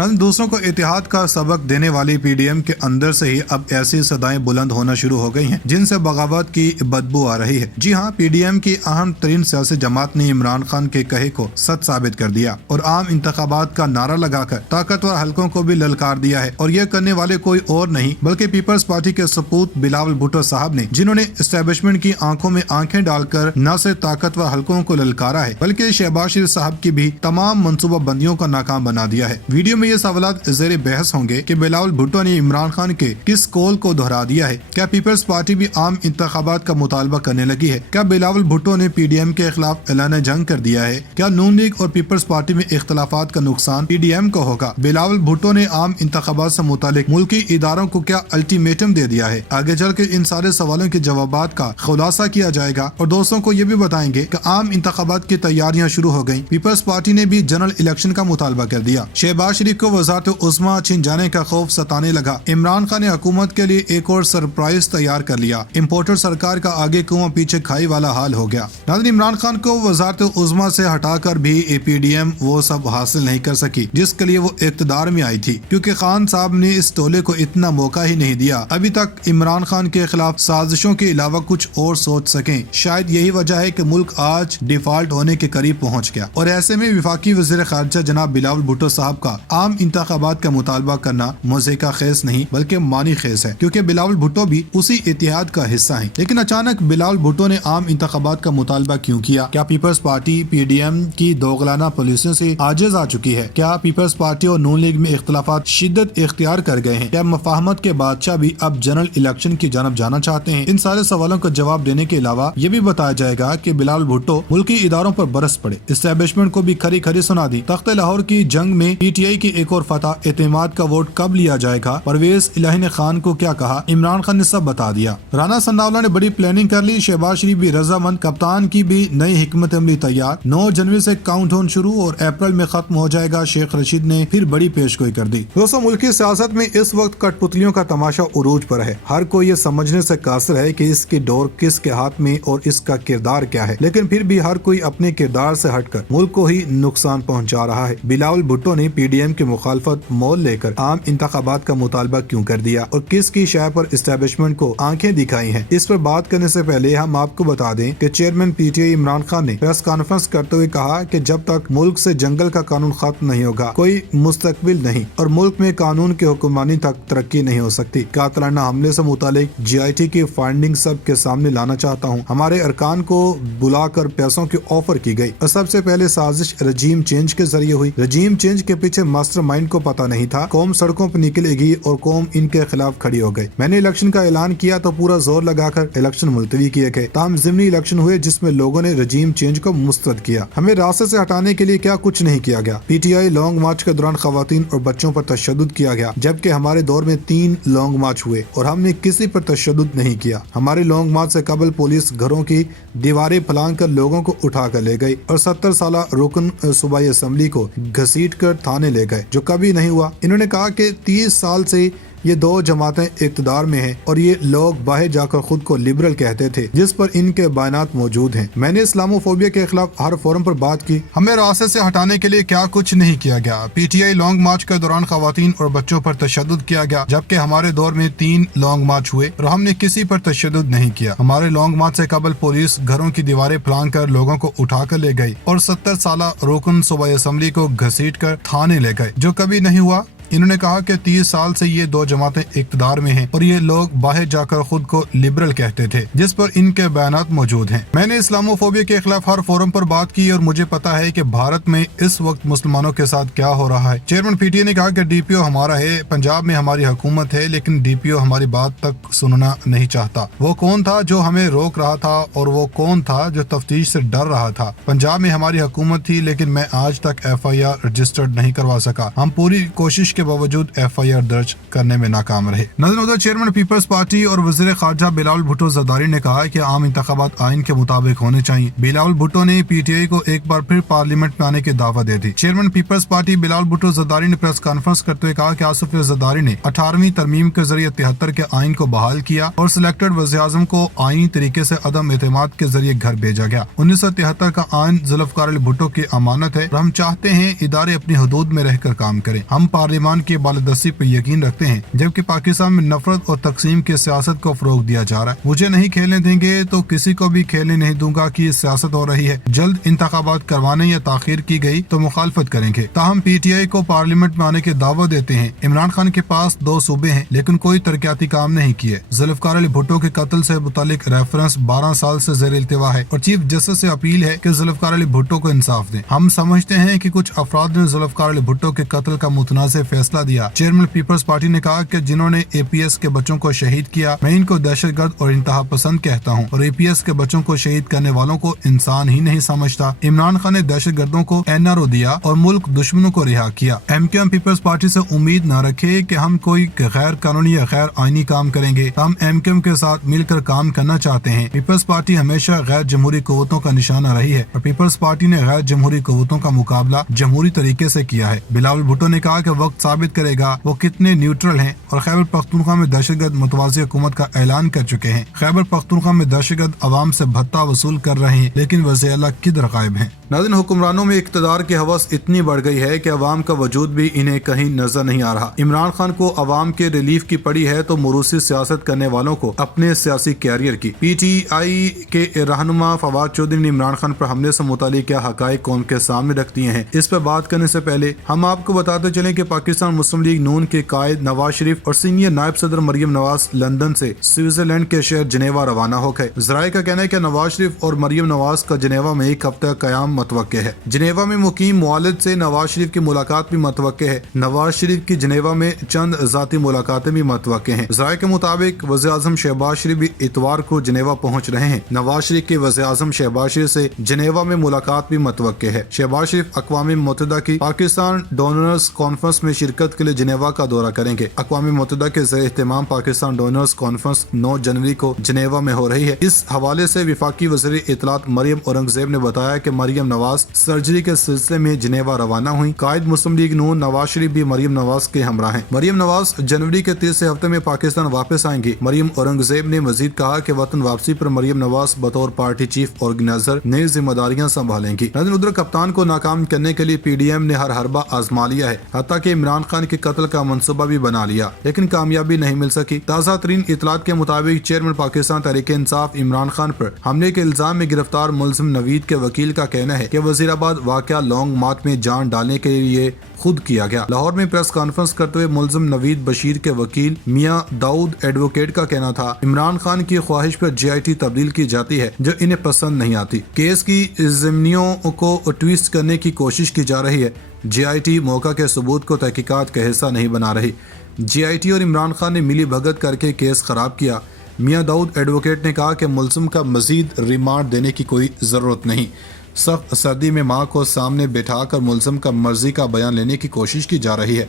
दूसरों को इतिहाद का सबक देने वाली PDM के अंदर से ही अब ऐसी सदाएं बुलंद होना शुरू हो गई हैं जिनसे बगावत की बदबू आ रही है। जी हाँ, PDM की अहम तरीन सियासी जमात ने इमरान खान के कहे को सच साबित कर दिया और आम इंतखाबात का नारा लगाकर ताकतवर हलकों को भी ललकार दिया है। और ये करने वाले कोई और नहीं बल्कि पीपल्स पार्टी के सपूत बिलावल भुट्टो साहब ने, जिन्होंने एस्टेब्लिशमेंट की आंखों में आंखें डालकर न सिर्फ ताकतवर हलकों को ललकारा है बल्कि शहबाज शरीफ साहब की भी तमाम मनसूबा बंदियों का नाकाम बना दिया है। वीडियो में ये सवालात ज़ेरे बहस होंगे कि बिलावल भुट्टो ने इमरान खान के किस कौल को दोहरा दिया है। क्या पीपल्स पार्टी भी आम इंतखाबात का मुतालबा करने लगी है? क्या बिलावल भुट्टो ने PDM के खिलाफ ऐलान जंग कर दिया है? क्या नून लीग और पीपल्स पार्टी में इख्तलाफात का नुकसान PDM को होगा? बिलावल भुट्टो ने आम इंतखाबात से मुतालिक मुल्की इदारों को क्या अल्टीमेटम दे दिया है? आगे चल के इन सारे सवालों के जवाबात का खुलासा किया जाएगा और दोस्तों को ये भी बताएंगे कि आम इंतखाबात की तैयारियां शुरू हो गई। पीपल्स पार्टी ने भी जनरल इलेक्शन का मुतालबा कर दिया। शहबाज शरीफ को वज़ारत उस्मा छीन जाने का खौफ सताने लगा। इमरान खान ने हुकूमत के लिए एक और सरप्राइज तैयार कर लिया। इम्पोर्टर सरकार का आगे कुआं पीछे खाई वाला हाल हो गया। नाज़रीन, इमरान खान को वज़ारत उस्मा से हटाकर भी PDM वो सब हासिल नहीं कर सकी जिसके लिए वो इक़्तिदार में आई थी, क्योंकि खान साहब ने इस टोले को इतना मौका ही नहीं दिया अभी तक इमरान खान के खिलाफ साजिशों के अलावा कुछ और सोच सकें। शायद यही वजह है कि मुल्क आज डिफॉल्ट होने के करीब पहुंच गया और ऐसे में वफाकी वज़ीर ख़ारिजा जनाब बिलावल भुट्टो साहब का आम इंतखाबात का मुतालबा करना मजे का खेस नहीं बल्कि मानी खेस है, क्योंकि बिलावल भुट्टो भी उसी इतिहाद का हिस्सा है। लेकिन अचानक बिलावल भुट्टो ने आम इंतखाबात का मुतालबा क्यों किया? क्या पीपल्स पार्टी PDM की दोगलाना पॉलिसियों से आजिज आ चुकी है? क्या पीपल्स पार्टी और नून लीग में इख्तलाफात शिद्दत इख्तियार कर गए हैं? क्या मफाहमत के बादशाह भी अब जनरल इलेक्शन की जानब जाना चाहते हैं? इन सारे सवालों का जवाब देने के अलावा ये भी बताया जाएगा कि बिलावल भुट्टो मुल्की इदारों पर बरस पड़े, एस्टेब्लिशमेंट को भी खरी खरी सुना दी। तख्ते लाहौर की जंग में PTI की एक और फतह, एतमाद का वोट कब लिया जाएगा, परवेज इलाही ने खान को क्या कहा, इमरान खान ने सब बता दिया। राना सन्नाउल्लाह ने बड़ी प्लानिंग कर ली, शहबाज शरीफ भी रजामंद, कप्तान की भी नई हिकमत अमली तैयार। 9 जनवरी से काउंट डाउन शुरू और अप्रैल में खत्म हो जाएगा। शेख रशीद ने फिर बड़ी पेशगोई कर दी। दोस्तों, मुल्की सियासत में इस वक्त कठपुतलियों का तमाशा उरूज पर है। हर कोई ये समझने से कासिर है कि इसकी डोर किसके हाथ में और इसका किरदार क्या है, लेकिन फिर भी हर कोई अपने किरदार से हटकर मुल्क को ही नुकसान पहुंचा रहा है। बिलावल भुट्टो ने PDM की मुखालफत मोल लेकर आम इंतखाबात का मुतालबा क्यों कर दिया और किसकी शाय पर एस्टेब्लिशमेंट को आंखें दिखाई हैं? इस पर बात करने से पहले हम आपको बता दें कि चेयरमैन PTI इमरान खान ने प्रेस कॉन्फ्रेंस करते हुए कहा कि जब तक मुल्क से जंगल का कानून खत्म नहीं होगा कोई मुस्तकबिल नहीं और मुल्क में कानून की हुक्मरानी तक तरक्की नहीं हो सकती। कातलाना हमले से मुतालिक GIT की फाइंडिंग सब के सामने लाना चाहता हूँ। हमारे अरकान को बुलाकर पैसों की ऑफर की गई और सबसे पहले साजिश रजीम चेंज के जरिए हुई। रजीम चेंज के पीछे मास्टरमाइंड को पता नहीं था। कौम सड़कों पर निकलेगी और कौम इनके खिलाफ खड़ी हो गई। मैंने इलेक्शन का ऐलान किया तो पूरा जोर लगाकर इलेक्शन मुलतवी किए गए। ताहम ज़िमनी इलेक्शन हुए जिसमें लोगों ने रजीम चेंज को मुस्तरद किया। हमें रास्ते से हटाने के लिए क्या कुछ नहीं किया गया। PTI लॉन्ग मार्च के दौरान खवातीन और बच्चों पर तशद्दुद किया गया, जबकि हमारे दौर में 3 लॉन्ग मार्च हुए और हमने किसी पर तशद्दुद नहीं किया। हमारे लॉन्ग मार्च से कबल पुलिस घरों की दीवारें फलांग कर लोगों को उठा कर ले गई और 70 साल रुकन सूबाई असम्बली को घसीट कर थाने ले गए, जो कभी नहीं हुआ। इन्होंने कहा कि 30 साल से ये 2 जमातें इक़्तिदार में हैं और ये लोग बाहर जाकर खुद को लिबरल कहते थे, जिस पर इनके बयानात मौजूद हैं। मैंने इस्लामोफोबिया के खिलाफ हर फोरम पर बात की। हमें रास्ते से हटाने के लिए क्या कुछ नहीं किया गया। PTI लॉन्ग मार्च के दौरान खवातीन और बच्चों पर तशद्दुद किया गया, जबकि हमारे दौर में 3 लॉन्ग मार्च हुए और हमने किसी पर तशद्दुद नहीं किया। हमारे लॉन्ग मार्च से कबल पुलिस घरों की दीवारें फलांग कर लोगों को उठा कर ले गई और 70 साल रुकन सूबाई असम्बली को घसीट कर थाने ले गए, जो कभी नहीं हुआ। इन्होंने कहा कि 30 साल से ये 2 जमातें इक़्तिदार में हैं और ये लोग बाहर जाकर खुद को लिबरल कहते थे, जिस पर इनके बयानात मौजूद हैं। मैंने इस्लामोफोबिया के खिलाफ हर फोरम पर बात की और मुझे पता है कि भारत में इस वक्त मुसलमानों के साथ क्या हो रहा है। चेयरमैन PTI ने कहा कि DPO हमारा है, पंजाब में हमारी हुकूमत है, लेकिन DPO हमारी बात तक सुनना नहीं चाहता। वो कौन था जो हमें रोक रहा था और वो कौन था जो तफ्तीश से डर रहा था? पंजाब में हमारी हुकूमत थी, लेकिन मैं आज तक FIR रजिस्टर्ड नहीं करवा सका। हम पूरी कोशिश के बावजूद FIR दर्ज करने में नाकाम रहे। नज़र उधर चेयरमैन पीपल्स पार्टी और वज़ीर ख़ारजा बिलावल भुट्टो ज़रदारी ने कहा कि आम इंतखाबात आइन के मुताबिक होने चाहिए। बिलावल भुट्टो ने PTI को एक बार फिर पार्लियामेंट में आने की दावत दे दी। चेयरमैन पीपल्स पार्टी बिलावल भुट्टो ज़रदारी ने प्रेस कॉन्फ्रेंस करते हुए कहा कि आसिफ ज़रदारी ने 18वीं तरमीम के जरिए 73 के आइन को बहाल किया और सिलेक्टेड वज़ीर-ए-आज़म को आईनी तरीके से अदम एतमाद के जरिए घर भेजा गया। 1973 का आइन ज़ुल्फ़िकार अली भुट्टो की अमानत है और हम चाहते हैं इदारे अपनी हदूद में रहकर काम करें। हम पार्लियामान की बालादस्ती पर यकीन रखते हैं, जबकि पाकिस्तान में नफरत और तकसीम की सियासत को फरोग दिया जा रहा है। मुझे नहीं खेलने देंगे तो किसी को भी खेलने नहीं दूंगा कि ये सियासत हो रही है। जल्द इंतखाबात करवाने या ताखीर की गई तो मुखालफत करेंगे। ताहम PTI को पार्लियामेंट में आने की दावत देते हैं। इमरान खान के पास 2 सूबे हैं लेकिन कोई तरक्याती काम नहीं किए। ज़ुल्फ़िकार अली भुट्टो के कत्ल से मुतालिक रेफरेंस 12 साल से ज़ेर इल्तिवा है और चीफ जस्टिस से अपील है कि ज़ुल्फ़िकार अली भुट्टो को इंसाफ दें। हम समझते हैं कि कुछ अफराद ने ज़ुल्फ़िकार अली भुट्टो के कत्ल का मुतनाज़ फैसला दिया। चेयरमैन पीपल्स पार्टी ने कहा कि जिन्होंने APS के बच्चों को शहीद किया, मैं इनको दहशतगर्द और इंतहा पसंद कहता हूँ और APS के बच्चों को शहीद करने वालों को इंसान ही नहीं समझता। इमरान खान ने दहशतगर्दों को NRO दिया और मुल्क दुश्मनों को रिहा किया। MQM पीपल्स पार्टी से उम्मीद न रखे कि हम कोई गैर कानूनी या गैर आईनी काम करेंगे। हम MQM के साथ मिलकर काम करना चाहते हैं। पीपल्स पार्टी हमेशा गैर जमहूरी कुव्वतों का निशाना रही है और पीपल्स पार्टी ने गैर जमहूरी कुव्वतों का मुकाबला जमहूरी तरीके से किया है। बिलावल भुट्टो ने कहा कि वक्त साबित करेगा वो कितने न्यूट्रल हैं और खैबर पख्तूनख्वा में दहशतगर्द मुतवाज़ी हुकूमत का ऐलान कर चुके हैं। खैबर पख्तूनख्वा में दहशतगर्द अवाम से भत्ता वसूल कर रहे हैं लेकिन वज़ीर आला किधर गायब हैं। नाज़रीन, हुक्मरानों में इक़्तिदार की हवस इतनी बढ़ गई है कि अवाम का वजूद भी इन्हें कहीं नजर नहीं आ रहा। इमरान खान को अवाम के रिलीफ की पड़ी है तो मुरूसी सियासत करने वालों को अपने सियासी कैरियर की। PTI के रहनुमा फवाद चौधरी ने इमरान खान पर हमले से मुतालिक क्या हक़ाइक़ कौम के सामने रख दिए हैं। इस पर बात करने से पहले हम आपको बताते चलें कि पाकिस्तान मुस्लिम लीग नून के कायद नवाज शरीफ और सीनियर नायब सदर मरियम नवाज लंदन से स्विट्जरलैंड के शहर जिनेवा रवाना हो गए। ज़राए का कहना है कि नवाज शरीफ और मरियम नवाज का जिनेवा में एक हफ्ते क़याम मतवक्के है। जिनेवा में मुकीम मुआलिद से नवाज शरीफ की मुलाकात भी मतवक्के है। नवाज शरीफ की जिनेवा में चंद ज़ाती मुलाकातें भी मतवक्के हैं। ज़राए के मुताबिक वज़ीर-ए-आज़म शहबाज शरीफ भी इतवार को जिनेवा पहुंच रहे हैं। नवाज शरीफ के वज़ीर-ए-आज़म शहबाज शरीफ से जिनेवा में मुलाकात भी मतवक्के है। शहबाज शरीफ अक़वाम मुत्तहिदा की पाकिस्तान डोनर्स कॉन्फ्रेंस में शिरकत के लिए जिनेवा का दौरा करेंगे। अक़वाम मुत्तहिदा के ज़ेर एहतमाम पाकिस्तान डोनर्स कॉन्फ्रेंस 9 जनवरी को जिनेवा में हो रही है। इस हवाले से वफाकी वज़ीर इत्तलात मरियम औरंगज़ेब ने बताया कि मरियम नवाज सर्जरी के सिलसिले में जिनेवा रवाना हुई। कायद मुस्लिम लीग नून नवाज शरीफ भी मरियम नवाज के हमरा हैं। मरियम नवाज जनवरी के तीसरे हफ्ते में पाकिस्तान वापस आएंगी। मरियम औरंगज़ेब ने मजीद कहा कि वतन वापसी पर मरियम नवाज बतौर पार्टी चीफ ऑर्गेनाइजर नई जिम्मेदारियां संभालेंगी। उधर कप्तान को नाकाम करने के लिए PDM ने हर हरबा आजमा लिया है, हत्ता कि इमरान खान के कत्ल का मंसूबा भी बना लिया लेकिन कामयाबी नहीं मिल सकी। ताज़ा तरीन इतलात के मुताबिक चेयरमैन पाकिस्तान तहरीक इंसाफ इमरान खान पर हमले के इल्जाम में गिरफ्तार मुलजिम नवीद के वकील का कहना है कि वजीराबाद वाक़या लॉन्ग मार्च में जान डालने के लिए खुद किया गया। लाहौर में प्रेस कॉन्फ्रेंस करते हुए मुलजिम नवीद बशीर के वकील मियां दाऊद एडवोकेट का कहना था इमरान खान की ख्वाहिश पर JIT तब्दील की जाती है जो इन्हें पसंद नहीं आती। केस की ज़िम्नियों को ट्विस्ट करने की कोशिश की जा रही है। JIT मौका के सबूत को तहकीकात का हिस्सा नहीं बना रही। JIT और इमरान खान ने मिली भगत करके केस खराब किया। मियां दाऊद एडवोकेट ने कहा कि मुलजिम का मजीद रिमांड देने की कोई ज़रूरत नहीं। सख्त सर्दी में मां को सामने बैठाकर मुलजिम का मर्जी का बयान लेने की कोशिश की जा रही है।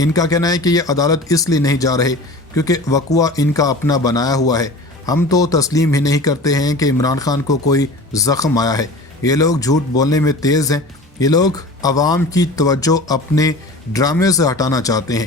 इनका कहना है कि ये अदालत इसलिए नहीं जा रही क्योंकि वक़्वा इनका अपना बनाया हुआ है। हम तो तस्लीम ही नहीं करते हैं कि इमरान खान को कोई ज़ख्म आया है। ये लोग झूठ बोलने में तेज़ हैं। ये लोग आवाम की तवज्जो अपने ड्रामे से हटाना चाहते हैं।